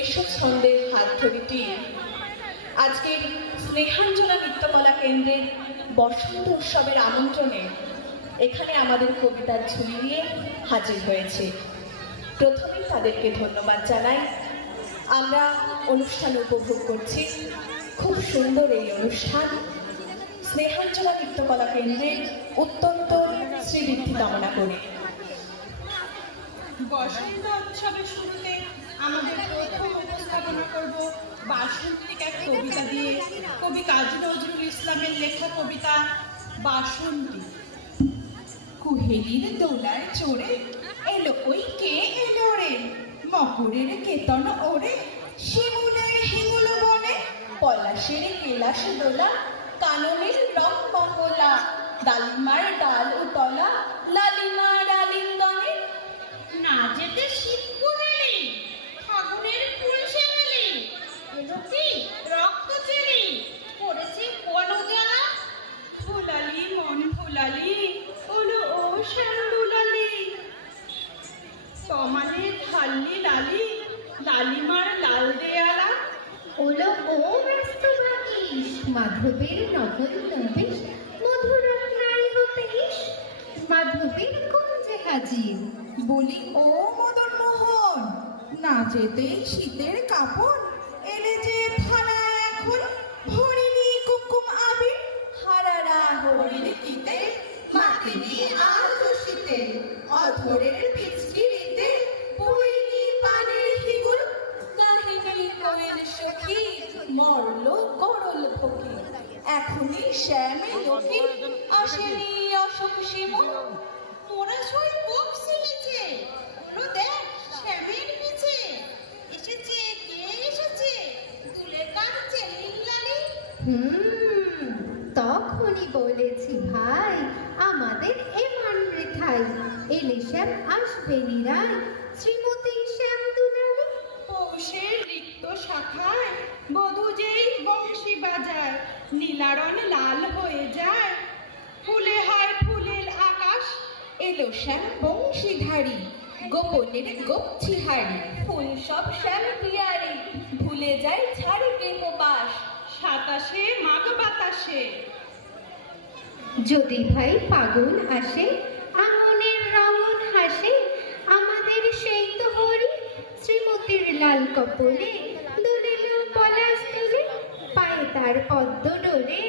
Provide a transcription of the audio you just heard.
এসব ছন্দের হাত ধরিটি আজকের স্নেহাঞ্জনা নৃত্যকলা কেন্দ্রের বসন্ত উৎসবের আমন্ত্রণে এখানে আমাদের কবিতার ঝুলি নিয়ে হাজির হয়েছে। প্রথমেই তাদেরকে ধন্যবাদ জানাই। আমরা অনুষ্ঠান উপভোগ করছি, খুব সুন্দর এই অনুষ্ঠান। স্নেহাঞ্জনা নৃত্যকলা কেন্দ্রের অত্যন্ত শ্রীবৃদ্ধি কামনা করি। বসন্ত উৎসবের শুরুতে আমাদের প্রথম উপস্থাপনা করব বাসন্তিক এক কবিতা দিয়ে, কবি কাজী নজরুল ইসলামের লেখা কবিতা বাসন্তী। কুহেলির দোলায় চড়ে এলো ওই কে এলো রে, মকরের কেতন ওরে শিমুলের হিমুল বনে, পলাশের কেলাস দোলা কাননের রং মহলা, ডালিমার ডাল উতলা লালিমা ডালিঙ্গনে, না যেতে শীত কুহেলি ফাগুনের ফুল শেঙালি, এলো কি রক্ত চেরি পড়েছে কোন জানা, ফুলালি মন ফুলালি ওলো ও শ্যামদুলালি, সমানে ঢাল্লি লালি লালিমার লাল দেয়ালা, ওলো ও ব্যস্ত বাগিস মাধবের নকল নবেশ, মধুরত্নারী হতে ইস মাধবের কুঞ্জে হাজির, বলি ও মদন মোহন না যেতেই শীতের কাপড় এলে যে থানা এখন, ভরিনি কুমকুম আবির হারারা হরির দিতে, মাতিনি আলো শীতে অধরের পিচকিরিতে, বইনি পানের হিগুল, কাহিনী কোয়েল সখী মরল গরল ফকির, এখনই শ্যামে লক্ষ্মী আসেনি অশোক শিমুল, মোরা সই বুক সিলেছে ওলো দেখ শ্যামের পিছে এসেছে, কে এসেছে তুলে কার চেলিংলালি। তখনই বলেছি ভাই আমাদের এমান রেথাই, এলে শ্যাম আসবে নিরায় শ্রীমতী শ্যাম দুলালি, পৌষের রিক্ত শাখায় বধূ যেই বংশী বাজায়, নীলারণ লাল হয়ে যায় ফুলে হয় ফুলের আকাশ, এলো শ্যাম বংশীধারী গোপনের গোপছিহারি, ফুল সব শ্যাম পিয়ারি ভুলে যায় ঝাড়কে প্রবাস, সাতাশে মাঘ বাতাসে যদি ভাই ফাগুন আসে আঙনের রঙন হাসে, আমাদের সেই তো হরি শ্রীমতীর লাল কপলে, দুলিল পলাশ তুলে পায়ে তার পদ্ম ডোরে,